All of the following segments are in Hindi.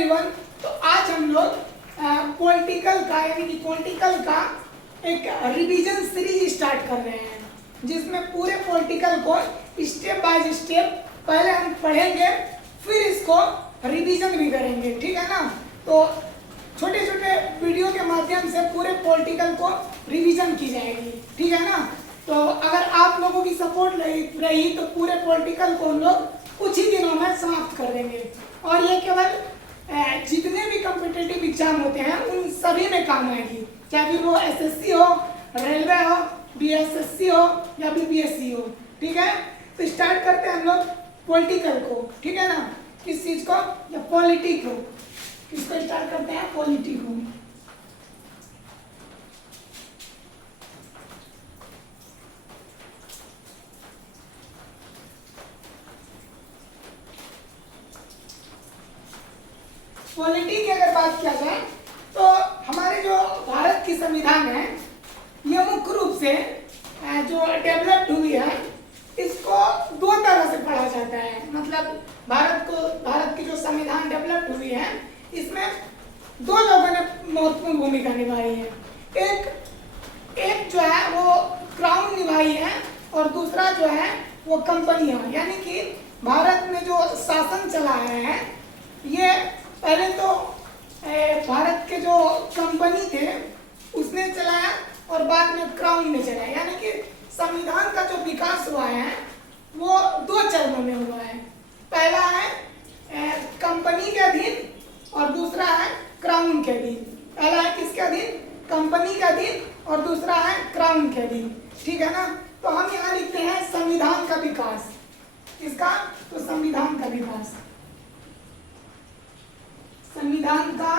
एवरीवन। तो आज हम लोग पॉलिटिकल का यानी कि पॉलिटिकल का एक रिवीजन सीरीज स्टार्ट कर रहे हैं, जिसमें पूरे पॉलिटिकल को स्टेप बाय स्टेप पहले हम पढ़ेंगे, फिर इसको रिवीजन भी करेंगे, ठीक है ना। तो छोटे छोटे वीडियो के माध्यम से पूरे पॉलिटिकल को रिवीजन की जाएगी, ठीक है ना। तो अगर आप लोगों की सपोर्ट रही तो पूरे पॉलिटिकल को हम लोग कुछ ही दिनों में समाप्त कर देंगे, और ये केवल जितने भी कॉम्पिटिटिव एग्जाम होते हैं उन सभी में काम आएगी, चाहे फिर वो एसएससी हो, रेलवे हो, बीएसएससी हो या बीपीएससी हो, ठीक है। तो स्टार्ट करते हैं हम लोग पॉलिटिकल को, ठीक है ना। किस चीज को? या पॉलिटिक को। किसको स्टार्ट करते हैं? पॉलिटिक को। पॉलिटी की अगर बात किया जाए तो हमारे जो भारत की संविधान है ये मुख्य रूप से जो डेवलप्ड हुई है इसको दो तरह से पढ़ा जाता है। मतलब भारत की जो संविधान डेवलप्ड हुई है इसमें दो लोगों ने महत्वपूर्ण भूमिका निभाई है। एक जो है वो क्राउन निभाई है और दूसरा जो है वो कंपनियां, यानी कि भारत में जो शासन चला है ये पहले तो भारत के जो कंपनी थे उसने चलाया और बाद में क्राउन ने चलाया, यानी कि संविधान का जो विकास हुआ है वो दो चरणों में हुआ है। पहला है कंपनी के अधीन और दूसरा है क्राउन के अधीन। पहला है किसके अधीन? कंपनी के अधीन, और दूसरा है क्राउन के अधीन, ठीक है ना। तो हम यहाँ लिखते हैं संविधान का विकास। किसका? तो संविधान का विकास। संविधान का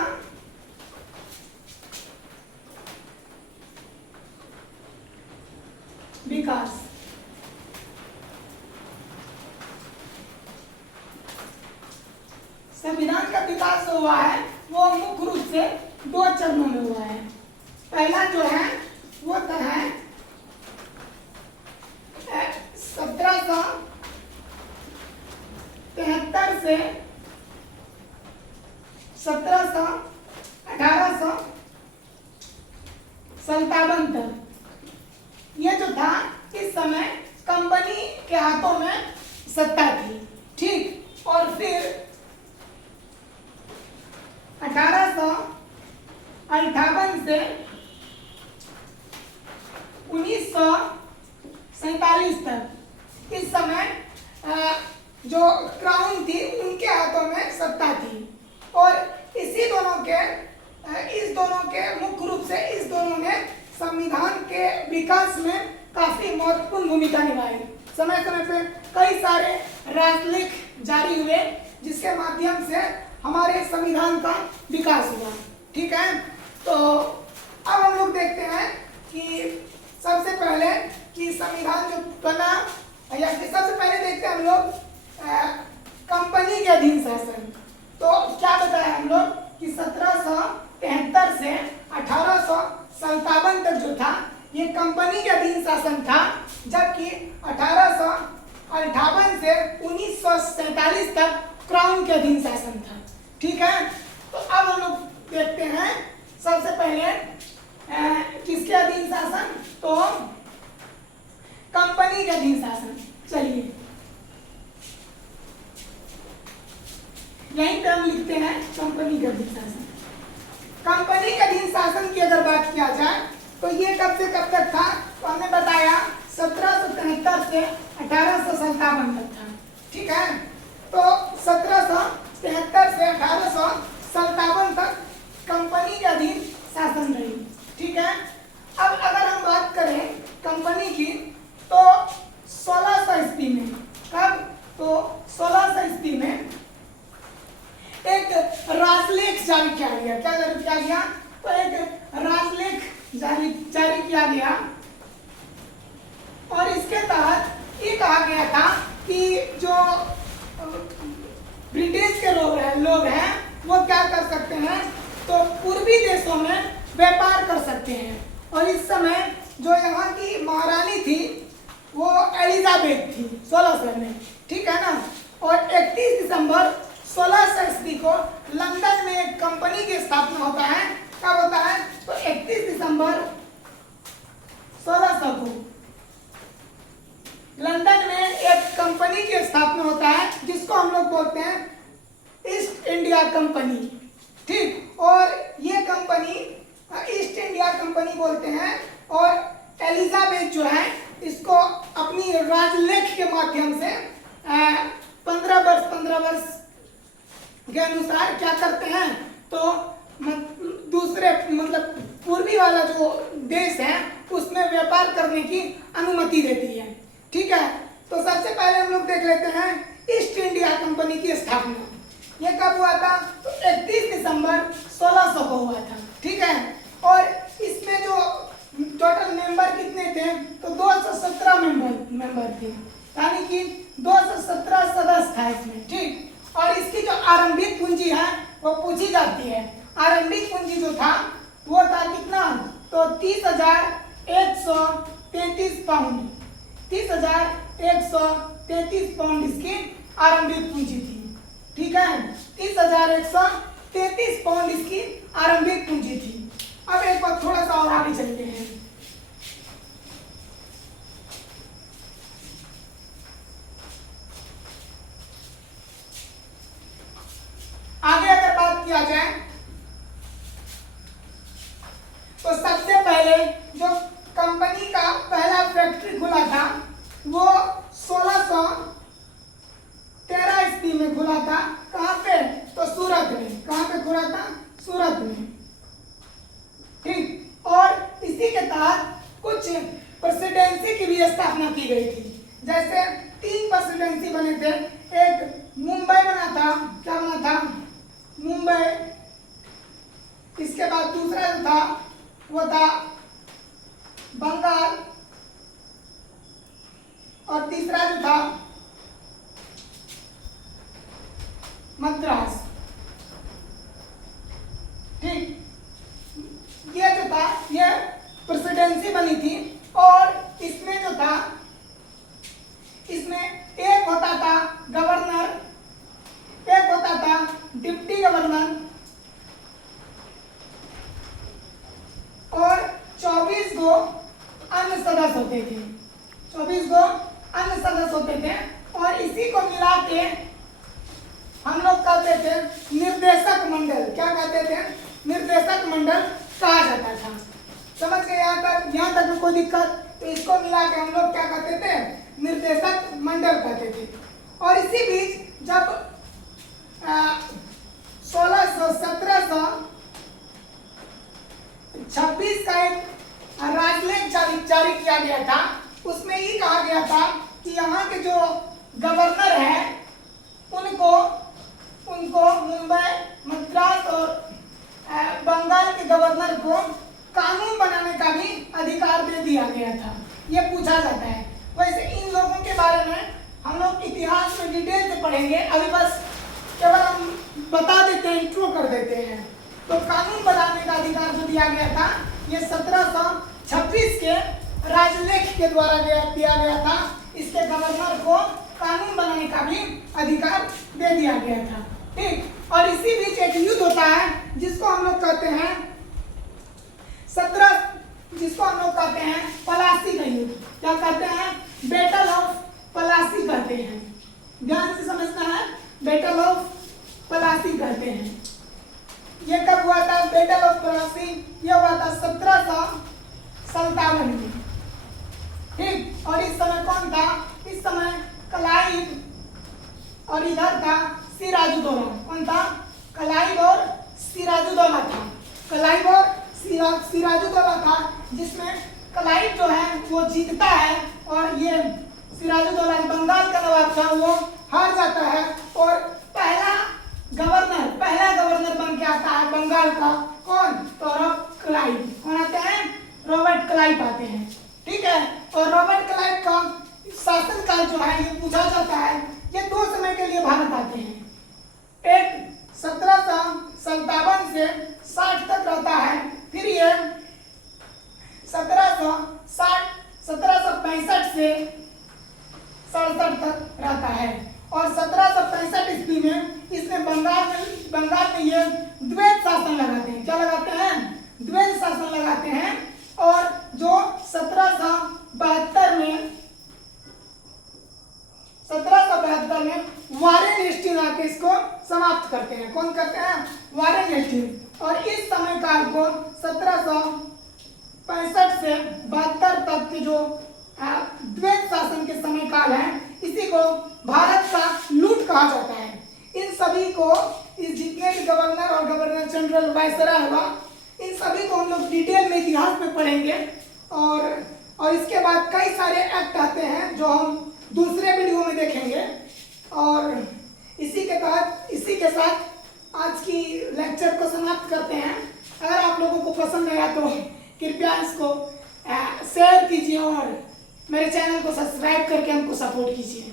विकास। संविधान का विकास हुआ है वो मुख्य रूप से दो चरणों में हुआ है। पहला जो है वो है 1773 से 1857 तक। ये जो था इस समय कंपनी के हाथों में सत्ता थी, ठीक। और फिर 1858 से 1947 तक इस समय जो क्राउन थी उनके हाथों में सत्ता थी, और इस दोनों के मुख्य रूप से इस दोनों ने संविधान के विकास में काफी महत्वपूर्ण भूमिका निभाई। समय समय पे कई सारे राजलेख जारी हुए जिसके माध्यम से हमारे संविधान का विकास हुआ, ठीक है। तो अब हम लोग देखते हैं कि सबसे पहले कि संविधान जो बना, या सबसे पहले देखते हैं हम लोग कंपनी के अधीन शासन। तो क्या बताया हम लोग कि 1773 से 1857 तक जो था ये कंपनी के अधीन शासन था, जबकि 1858 से 1947 तक क्राउन के अधीन शासन था, ठीक है। तो अब हम लोग देखते हैं सबसे पहले किसके अधीन शासन? तो कंपनी के अधीन शासन। चलिए यहीं पे हम लिखते हैं कंपनी के अधीन शासन। कंपनी के अधीन शासन की अगर बात किया जाए तो ये कब से कब तक था? तो हमने बताया 1773 से 1857 तक था, ठीक है। तो 1773 से 1857 तक कंपनी के अधीन शासन रही, ठीक है। अब अगर हम बात करें कंपनी की तो 1600 ईस्वी में, कब? तो 1600 ईस्वी में एक राजलेख जारी किया गया। क्या जारी किया गया? तो एक राजलेख जारी किया गया, और इसके तहत ये कहा गया था कि जो ब्रिटिश के लोग हैं वो क्या कर सकते हैं? तो पूर्वी देशों में व्यापार कर सकते हैं। और इस समय जो यहाँ की महारानी थी वो एलिजाबेथ थी 1600 में, ठीक है ना। और 31 दिसंबर 1600 ईस्वी को लंदन में एक कंपनी की स्थापना होता है। कब होता है? तो 31 दिसंबर 1600 को लंदन में एक कंपनी की स्थापना होता है जिसको हम लोग बोलते हैं ईस्ट इंडिया कंपनी। ठीक, और ये कंपनी ईस्ट इंडिया कंपनी बोलते हैं। और एलिजाबेथ जो है इसको अपनी राजलेख के माध्यम से 15 वर्ष के अनुसार क्या करते हैं, तो दूसरे मतलब पूर्वी वाला जो देश है उसमें व्यापार करने की अनुमति देती है। ठीक है, तो सबसे पहले हम लोग देख लेते हैं ईस्ट इंडिया कंपनी की स्थापना। ये कब हुआ था? तो 31 दिसंबर 1600 को हुआ था। ठीक है, और इसमें जो टोटल मेंबर कितने थे? तो 217 मेंबर थे, यानी कि 217 सदस्य था इसमें। ठीक, और इसकी जो आरंभिक पूंजी है वो पूछी जाती है। आरंभिक पूंजी जो था वो था कितना? तो 30,133 पाउंड। 30,133 पाउंड इसकी आरंभिक पूंजी थी। ठीक है, 30,133 पाउंड इसकी आरंभिक पूंजी थी। अब एक बार थोड़ा सा और आगे चलते हैं। आगे अगर बात किया जाए तो सबसे पहले जो कंपनी का पहला फैक्ट्री खुला था वो 1613 ईस्वी में खुला था। कहाँ पे? तो सूरत में। कहाँ पे खुला था? सूरत में। ठीक, और इसी के तहत कुछ प्रेसिडेंसी की भी स्थापना की गई थी। जैसे 3 प्रेसिडेंसी बने थे। एक मुंबई बना था। क्या बना था? मुंबई। इसके बाद दूसरा जो था वो था बंगाल, और तीसरा जो था मद्रास। ठीक, ये जो था ये प्रेसिडेंसी बनी थी। और इसमें जो था इसमें एक होता था गवर्नर, एक होता था डिप्टी गवर्नर, और 24 गो अन्य सदस्य होते थे। 24 गो अन्य सदस्य होते थे, और इसी को मिला के हम लोग कहते थे निर्देशक मंडल। क्या कहते थे? निर्देशक मंडल कहा जाता था। समझ गए यहाँ तक में कोई दिक्कत? तो इसको मिला के हम लोग क्या कहते थे? निर्देशक मंडल कहते थे। और इसी बीच जब 1726 का एक राजलेख जारी किया गया था। उसमें ये कहा गया था कि यहाँ के जो गवर्नर है उनको मुंबई, मद्रास और बंगाल के गवर्नर को कानून बनाने का भी अधिकार दे दिया गया था। ये पूछा जाता है। वैसे इन लोगों के बारे में हम लोग इतिहास में डिटेल से पढ़ेंगे। अभी बस केवल हम बता देते हैं, इंट्रो कर देते हैं। तो कानून बनाने का अधिकार जो दिया गया था ये 1726 के राजलेख के द्वारा दिया गया था। इसके गवर्नर को कानून बनाने का भी अधिकार दे दिया गया था। ठीक, और इसी बीच एक युद्ध होता है जिसको हम लोग कहते हैं पलासी का युद्ध। क्या कहते हैं? बैटल ऑफ पलासी कहते हैं। ध्यान से समझना है, बैटल ऑफ पलासी कहते हैं। ये कब हुआ था? बैटल ऑफ पलासी ये हुआ था 1757 में। ठीक, और इस समय कौन था? इस समय क्लाइव और इधर था सिराजुद्दौला। कौन था? क्लाइव और सिराजुद्दौला था। क्लाइव और सिराजुद्दौला था, जिसमें क्लाइव जो है वो जीतता है और ये सिराजुद्दौला बंगाल का नवाब था वो हार जाता है। और पहला गवर्नर बन के आता है बंगाल का। कौन? तो क्लाइव। कौन आते हैं? रॉबर्ट क्लाइव आते हैं। ठीक है, और रॉबर्ट क्लाइव का शासनकाल जो है ये पूछा जाता है। ये 2 समय के लिए भारत आते हैं। एक 1757 से 60 तक रहता है, फिर ये 1765 से 67 तक रहता है। और 1765 ईस्वी में इसने बंगाल में बंगाल में ये द्वैत शासन लगाते हैं। क्या लगाते हैं? द्वैत शासन लगाते हैं। और जो 1772 में वारेन हेस्टिंग आके इसको समाप्त करते हैं। कौन करते हैं? Warren Hastings. और इस समय काल को 1765 से 72 तक के जो द्वैत शासन के समय काल है, इसी को भारत का लूट कहा जाता है। इन सभी को, इस जितने भी गवर्नर और गवर्नर जनरल वायसराय हुआ, इन सभी को हम लोग डिटेल में इतिहास में पढ़ेंगे। और इसके बाद कई सारे एक्ट आते हैं जो हम दूसरे वीडियो में देखेंगे। और इसी के साथ आज की लेक्चर को समाप्त करते हैं। अगर आप लोगों को पसंद आया तो कृपया इसको शेयर कीजिए और मेरे चैनल को सब्सक्राइब करके हमको सपोर्ट कीजिए।